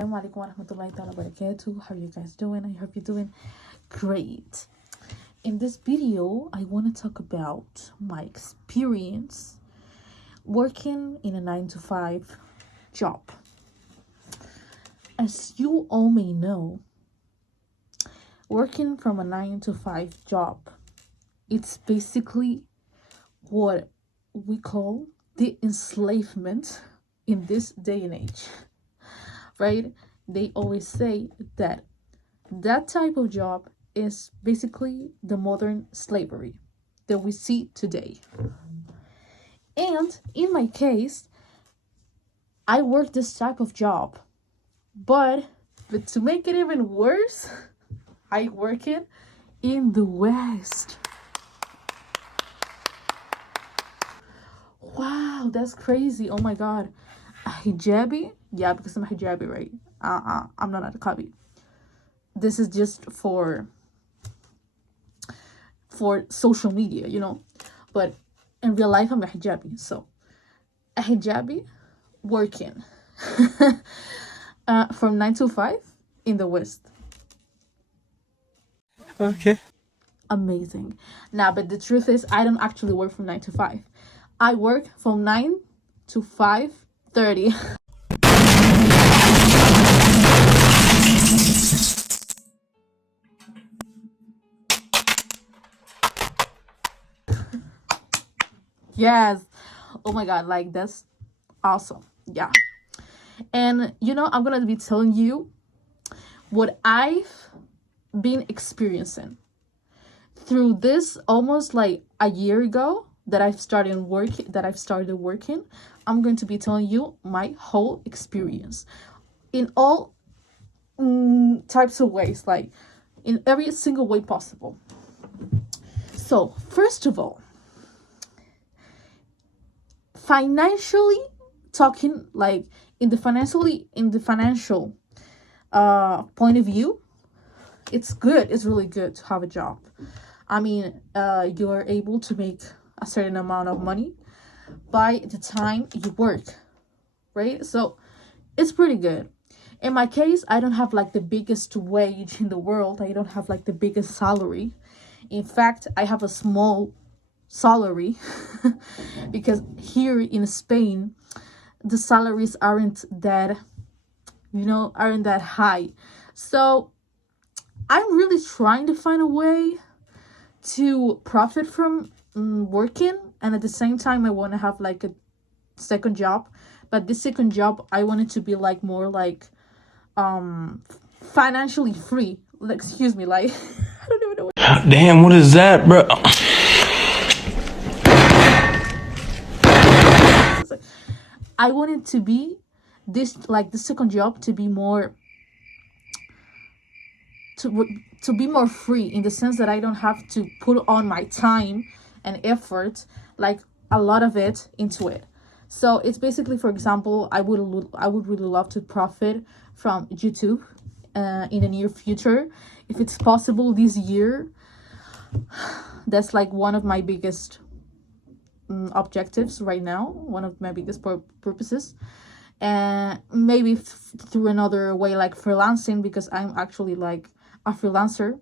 Assalamu alaykum wa rahmatullahi ta'ala barakatuh. How are you guys doing? I hope you're doing great. In this video, I want to talk about my experience working in a 9 to 5 job. As you all may know, working from a 9 to 5 job, it's basically what we call the enslavement in this day and age, right? They always say that type of job is basically the modern slavery that we see today. And in my case, I work this type of job, but to make it even worse, I work it in the West. Wow, that's crazy. Oh my god. A hijabi? Yeah, because I'm a hijabi, right? I'm not a copy. This is just for social media, but in real life I'm a hijabi. So a hijabi working from 9 to 5 in the West. Okay. Amazing. Now, but the truth is I don't actually work from 9 to 5. I work from 9 to 5:30. Yes. Oh my god, like that's awesome. Yeah. And I'm gonna be telling you what I've been experiencing through this almost like a year ago that I've started working. I'm going to be telling you my whole experience in all types of ways, like in every single way possible. So first of all, financially talking, like in the financial point of view, it's good. It's really good to have a job. I mean, you're able to make a certain amount of money by the time you work, right? So it's pretty good. In my case, I don't have like the biggest wage in the world. I don't have like the biggest salary. In fact, I have a small salary because here in Spain, the salaries aren't that high. So I'm really trying to find a way to profit from working, and at the same time I want to have like a second job, but this second job I want it to be like more like financially free, like, excuse me, like I don't even know what Damn, what is that, bro? I want it to be the second job to be more to be more free, in the sense that I don't have to put on my time and effort, like a lot of it, into it. So it's basically, for example, I would really love to profit from YouTube in the near future, if it's possible this year. That's like one of my biggest objectives right now, one of my biggest purposes. And maybe through another way, like freelancing, because I'm actually like a freelancer.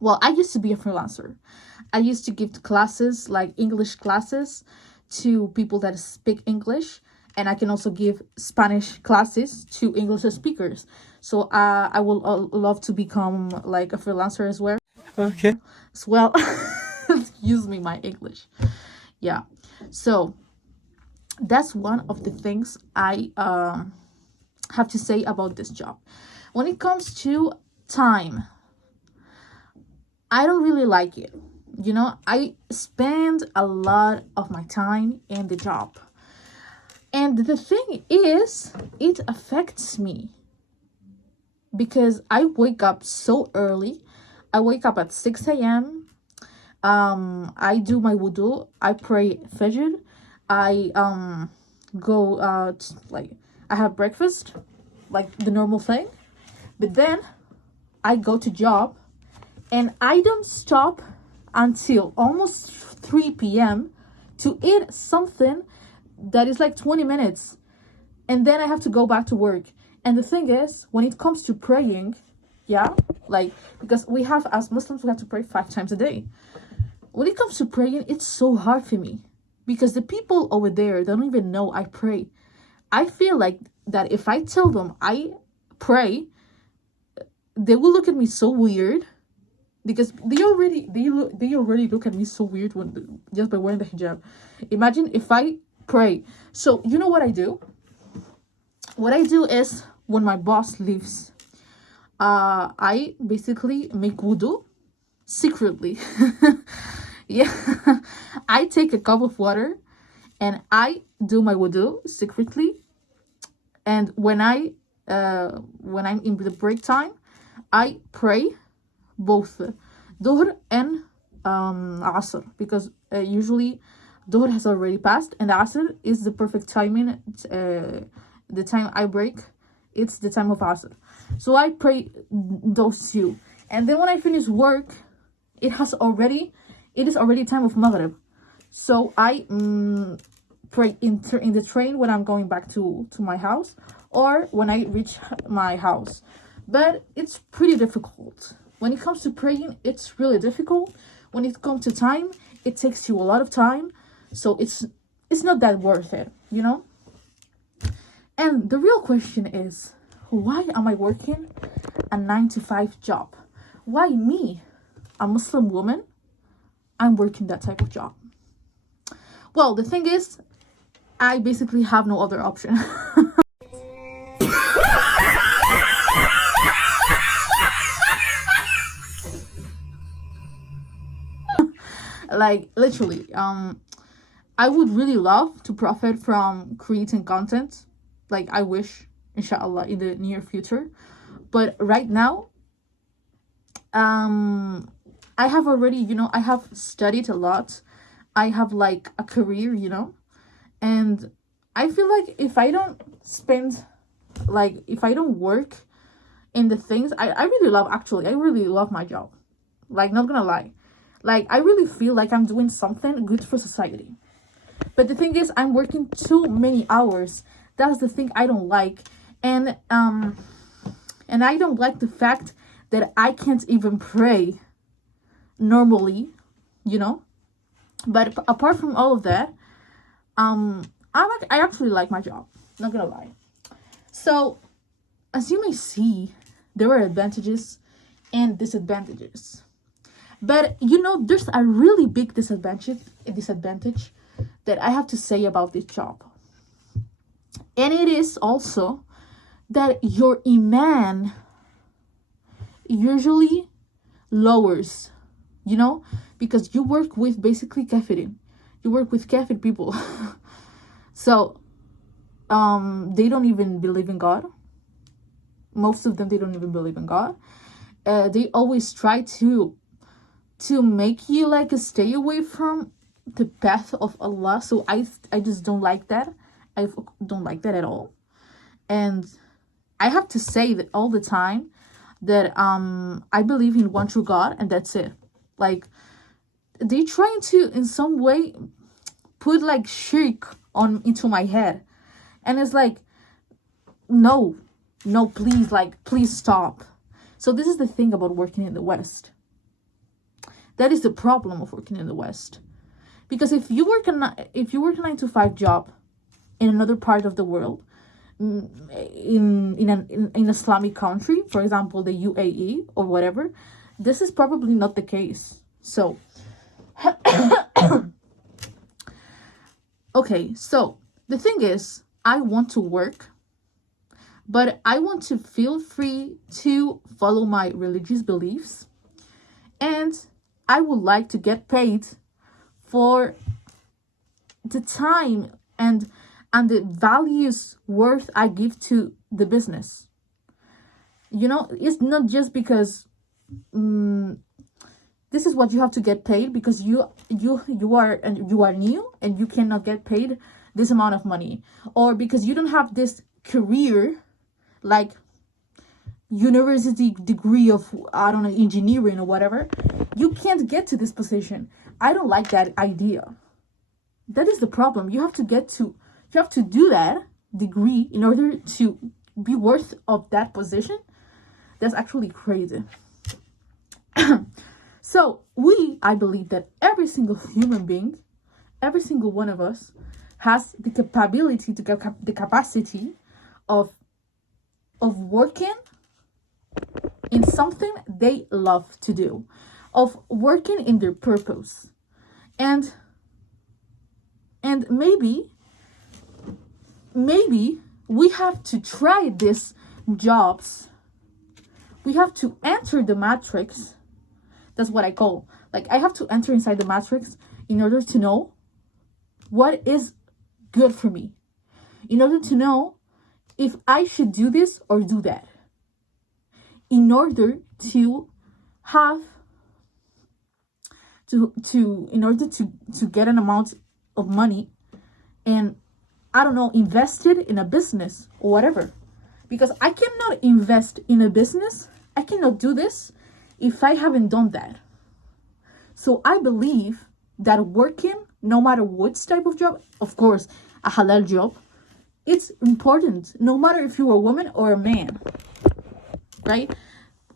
Well, I used to be a freelancer. I used to give classes, like English classes, to people that speak English, and I can also give Spanish classes to English speakers. So I will love to become like a freelancer as well. Okay. Excuse me, my English. Yeah. So that's one of the things I have to say about this job. When it comes to time, I don't really like it. I spend a lot of my time in the job. And the thing is, it affects me because I wake up so early. I wake up at 6 a.m. I do my wudu. I pray Fajr. I go like I have breakfast, like the normal thing. But then I go to job, and I don't stop until almost 3 p.m. to eat something that is like 20 minutes. And then I have to go back to work. And the thing is, when it comes to praying, yeah, like, because we have, as Muslims, we have to pray 5 times a day. When it comes to praying, it's so hard for me because the people over there don't even know I pray. I feel like that if I tell them I pray, they will look at me so weird, because they already look at me so weird when just by wearing the hijab. Imagine if I pray. So you know what I do? What I do is, when my boss leaves, I basically make wudu secretly. Yeah. I take a cup of water and I do my wudu secretly. And when I'm in the break time, I pray both Dhuhr and Asr, because usually Dhuhr has already passed and Asr is the perfect timing. The time I break, it's the time of Asr. So I pray those two. And then when I finish work, it is already time of Maghrib. So I pray in the train when I'm going back to my house, or when I reach my house. But it's pretty difficult. When it comes to praying, it's really difficult. When it comes to time, it takes you a lot of time. So it's not that worth it, you know? And the real question is, why am I working a 9-to-5 job? Why me, a Muslim woman, I'm working that type of job? Well, the thing is, I basically have no other option. Like, literally, I would really love to profit from creating content. Like, I wish, inshallah, in the near future. But right now, I have already, I have studied a lot. I have like a career, and I feel like if I don't work in the things I really love, actually, I really love my job. Like, not gonna lie. Like, I really feel like I'm doing something good for society. But the thing is, I'm working too many hours. That's the thing I don't like. And I don't like the fact that I can't even pray normally, But apart from all of that, I actually like my job. Not gonna lie. So, as you may see, there are advantages and disadvantages. But there's a really big disadvantage that I have to say about this job. And it is also that your iman usually lowers, because you work with basically kafirin. You work with kafir people. So they don't even believe in God. Most of them, they don't even believe in God. They always try to make you like stay away from the path of Allah. So I just don't like that. I don't like that at all. And I have to say that all the time that I believe in one true God, and that's it. Like, they trying to in some way put like shirk into my head, and it's like, no, please stop. So this is the thing about working in the West. That is the problem of working in the West. Because if you work a 9-to-5 job in another part of the world, in an Islamic country, for example, the UAE or whatever, this is probably not the case. So, okay, so the thing is, I want to work, but I want to feel free to follow my religious beliefs, and I would like to get paid for the time and the values worth I give to the business. It's not just because this is what you have to get paid, because you are new and you cannot get paid this amount of money, or because you don't have this career, like university degree of, I don't know, engineering or whatever, you can't get to this position. I don't like that idea. That is the problem. You have to do that degree in order to be worth of that position, that's actually crazy. So I believe that every single human being, every single one of us, has the capability, the capacity of working in something they love to do, of working in their purpose. And maybe we have to try these jobs. We have to enter the matrix. That's what I call, like, I have to enter inside the matrix in order to know what is good for me, in order to know if I should do this or do that, in order to have in order to get an amount of money and, I don't know, invest it in a business or whatever. Because I cannot invest in a business, I cannot do this if I haven't done that. So I believe that working, no matter what type of job, of course, a halal job, it's important, no matter if you're a woman or a man, right?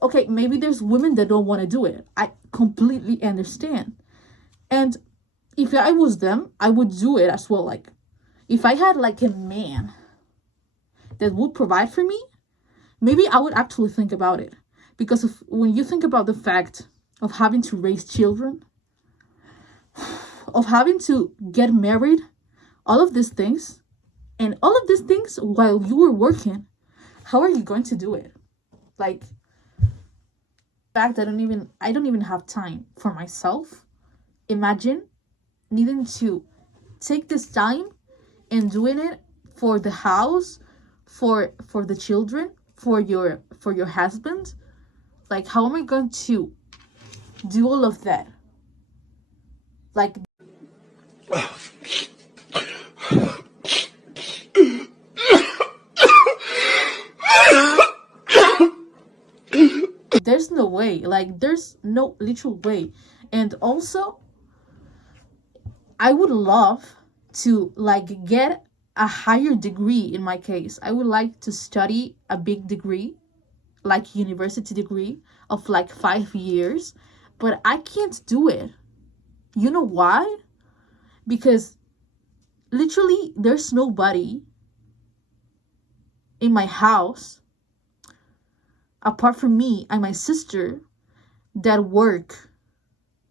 Okay, maybe there's women that don't want to do it. I completely understand. And if I was them, I would do it as well. Like, if I had like a man that would provide for me, maybe I would actually think about it. Because when you think about the fact of having to raise children, of having to get married, all of these things, and all of these things while you were working, how are you going to do it? Like, fact, I don't even have time for myself. Imagine needing to take this time and doing it for the house, for the children, for your husband. Like, how am I going to do all of that? Like, there's no way. Like, there's no literal way. And also, I would love to like get a higher degree. In my case, I would like to study a big degree, like university degree of like 5 years, but I can't do it. You know why? Because literally there's nobody in my house apart from me and my sister that work,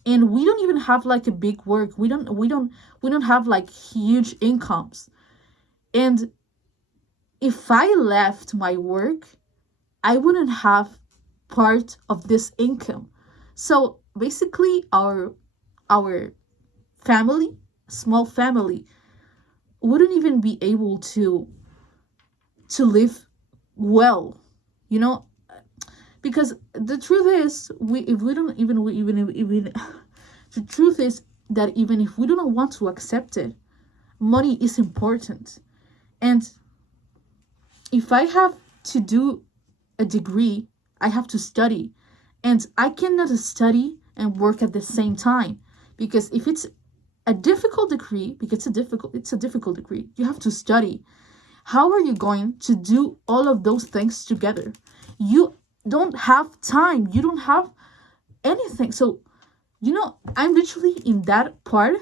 and we don't even have like a big work. We don't have like huge incomes. And if I left my work, I wouldn't have part of this income. So basically our family, small family, wouldn't even be able to live well, you know. Because the truth is, the truth is that even if we don't want to accept it, money is important. And if I have to do a degree, I have to study, and I cannot study and work at the same time. Because if it's a difficult degree, because it's a difficult degree, you have to study. How are you going to do all of those things together? You don't have time. You don't have anything. So, you know, I'm literally in that part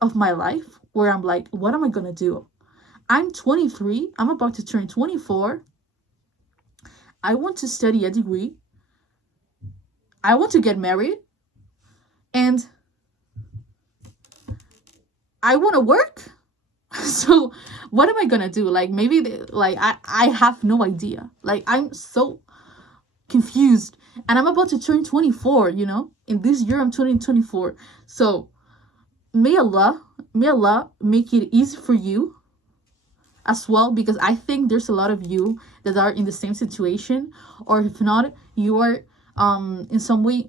of my life where I'm like, what am I going to do? I'm 23. I'm about to turn 24. I want to study a degree. I want to get married. And I want to work. So what am I going to do? Like, maybe, I have no idea. Like, I'm so confused. And I'm about to turn 24, you know? In this year, I'm turning 24. So may Allah make it easy for you as well, because I think there's a lot of you that are in the same situation, or if not, you are in some way,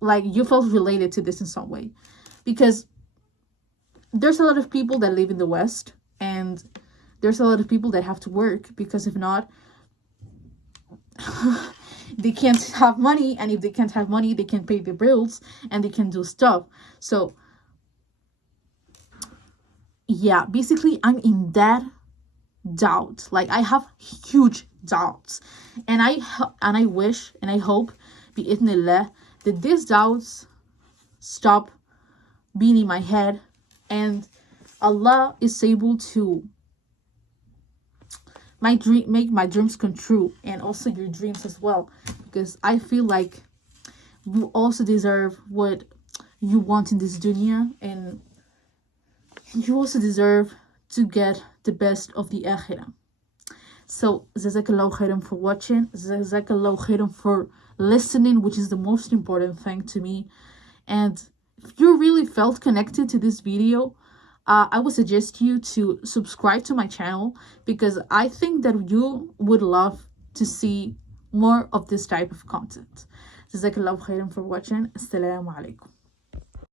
like, you felt related to this in some way, because there's a lot of people that live in the West, and there's a lot of people that have to work, because if not, they can't have money, and if they can't have money, they can't pay their bills, and they can do stuff. So yeah, basically I'm in that doubt. Like, I have huge doubts, and I wish and I hope bi'idhnillah that these doubts stop being in my head, and Allah is able to make my dreams come true, and also your dreams as well, because I feel like you also deserve what you want in this dunya, and you also deserve to get the best of the akhirah. So jazakallahu khairan for watching, jazakallahu khairan for listening, which is the most important thing to me. And if you really felt connected to this video, I would suggest you to subscribe to my channel, because I think that you would love to see more of this type of content. Jazakallahu khairan for watching. Assalamu alaykum.